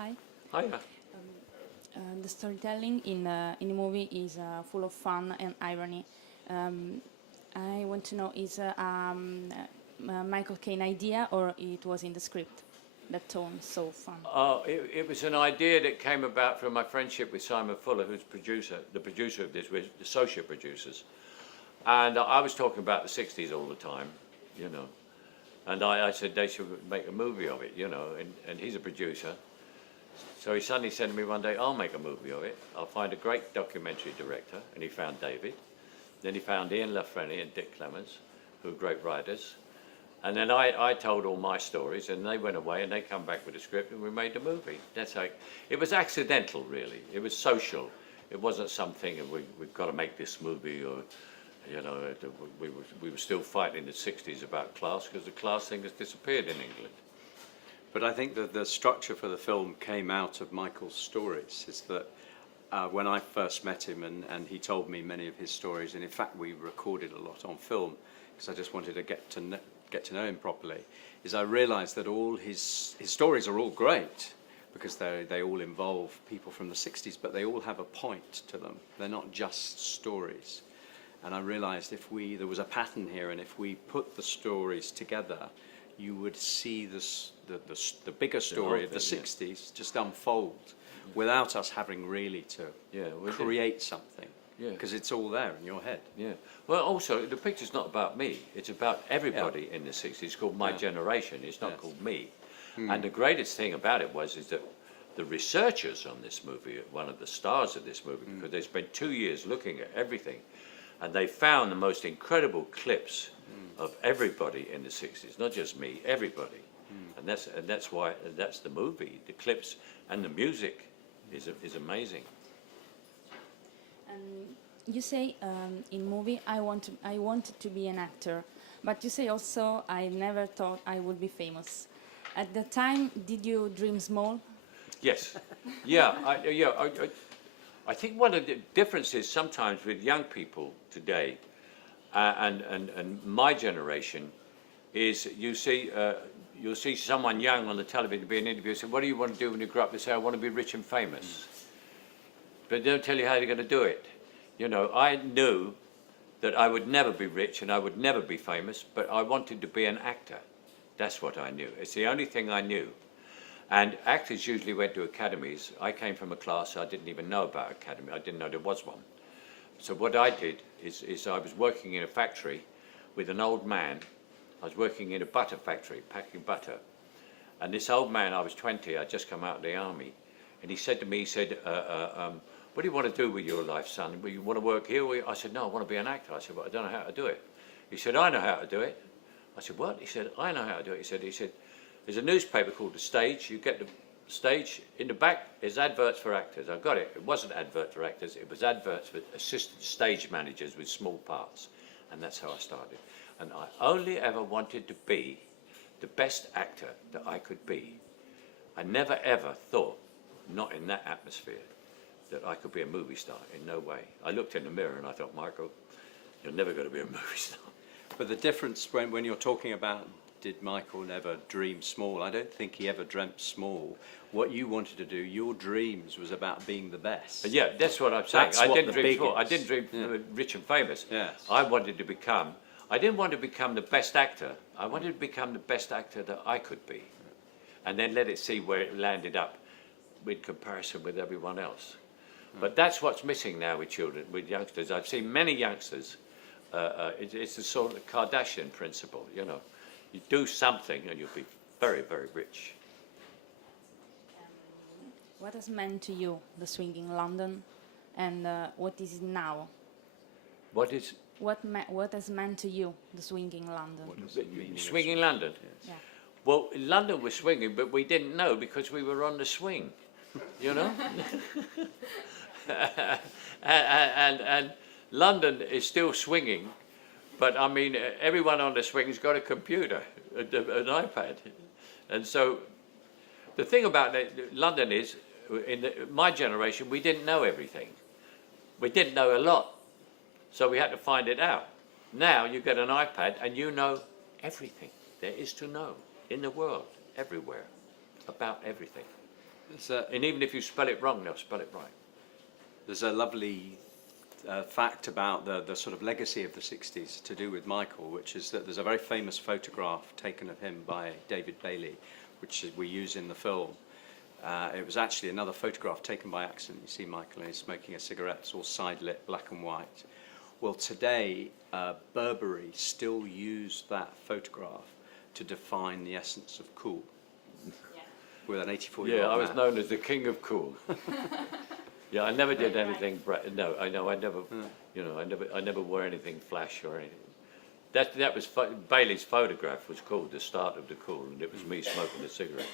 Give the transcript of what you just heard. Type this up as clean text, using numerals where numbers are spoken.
Hi. Hiya. The storytelling in the movie is full of fun and irony. I want to know, is Michael Caine idea or it was in the script? That tone so fun. It was an idea that came about from my friendship with Simon Fuller, who's the producer of this, with the associate producers. And I was talking about the 60s all the time, you know. And I said they should make a movie of it, you know, and he's a producer. So he suddenly said to me one day, I'll make a movie of it. I'll find a great documentary director, and he found David. Then he found Ian LaFreniere and Dick Clements, who are great writers. And then I told all my stories, and they went away, and they come back with a script, and we made the movie. That's how it was accidental, really. It was social. It wasn't something we've got to make this movie, or you know, we were still fighting in the 60s about class, because the class thing has disappeared in England. But I think that the structure for the film came out of Michael's stories. It's that when I first met him, and he told me many of his stories, and in fact we recorded a lot on film, because I just wanted to get to know him properly, is I realised that all his stories are all great, because they all involve people from the 60s, but they all have a point to them. They're not just stories. And I realised there was a pattern here, and if we put the stories together, you would see the bigger story of the 60s just unfold without us having really to create something. Yeah. Because it's all there in your head. Yeah. Well, also, the picture's not about me. It's about everybody in the 60s. It's called My Generation. It's not called me. And the greatest thing about it is that the researchers on this movie, one of the stars of this movie, because they spent 2 years looking at everything, and they found the most incredible clips of everybody in the 60s, not just me, everybody. And that's why that's the movie. The clips and the music is amazing. You say in movie, I wanted to be an actor, but you say also, I never thought I would be famous. At the time, did you dream small? Yes. Yeah. I think one of the differences sometimes with young people today and my generation is you'll see someone young on the television be an interview and say, what do you want to do when you grow up? They say, I want to be rich and famous. But they don't tell you how they're going to do it. You know, I knew that I would never be rich and I would never be famous, but I wanted to be an actor. That's what I knew. It's the only thing I knew. And actors usually went to academies. I came from a class I didn't even know about academy. I didn't know there was one. So what I did is I was working in a factory with an old man. I was working in a butter factory, packing butter. And this old man, I was 20, I'd just come out of the army. And he said to me, what do you want to do with your life, son? You want to work here? I said, no, I want to be an actor. I said, well, I don't know how to do it. He said, I know how to do it. I said, what? He said, I know how to do it. He said, there's a newspaper called The Stage. You get the stage. In the back is adverts for actors. I've got it. It wasn't advert for actors. It was adverts for assistant stage managers with small parts. And that's how I started. And I only ever wanted to be the best actor that I could be. I never ever thought, not in that atmosphere, that I could be a movie star, in no way. I looked in the mirror and I thought, Michael, you're never going to be a movie star. But the difference when you're talking about did Michael never dream small, I don't think he ever dreamt small. What you wanted to do, your dreams was about being the best. Yeah, that's what I'm saying. I didn't dream small. I didn't dream rich and famous. Yes. I didn't want to become the best actor. I wanted to become the best actor that I could be. And then let it see where it landed up with comparison with everyone else. But that's what's missing now with children, with youngsters. I've seen many youngsters. It's the sort of Kardashian principle, you know. You do something and you'll be very, very rich. What has meant to you the swing in London, and what is it now? What has meant to you the swing in London? Swing in London? Yes. Yeah. Well, in London was swinging, but we didn't know because we were on the swing, you know. and London is still swinging. But I mean, everyone on the swing's got a computer, an iPad. And so the thing about London is, in my generation, we didn't know everything. We didn't know a lot. So we had to find it out. Now you get an iPad and you know everything there is to know in the world, everywhere, about everything. And even if you spell it wrong, they'll spell it right. There's a lovely fact about the sort of legacy of the 60s to do with Michael, which is that there's a very famous photograph taken of him by David Bailey, which we use in the film. It was actually another photograph taken by accident. You see Michael and he's smoking a cigarette. It's all side-lit, black and white. Well, today, Burberry still use that photograph to define the essence of cool. With an 84-year-old Yeah, I was man. known as the king of cool. Yeah, I never did anything. No, I know. I never. You know, I never wore anything flash or anything. That was Bailey's photograph was called the start of the cool, and it was me smoking a cigarette.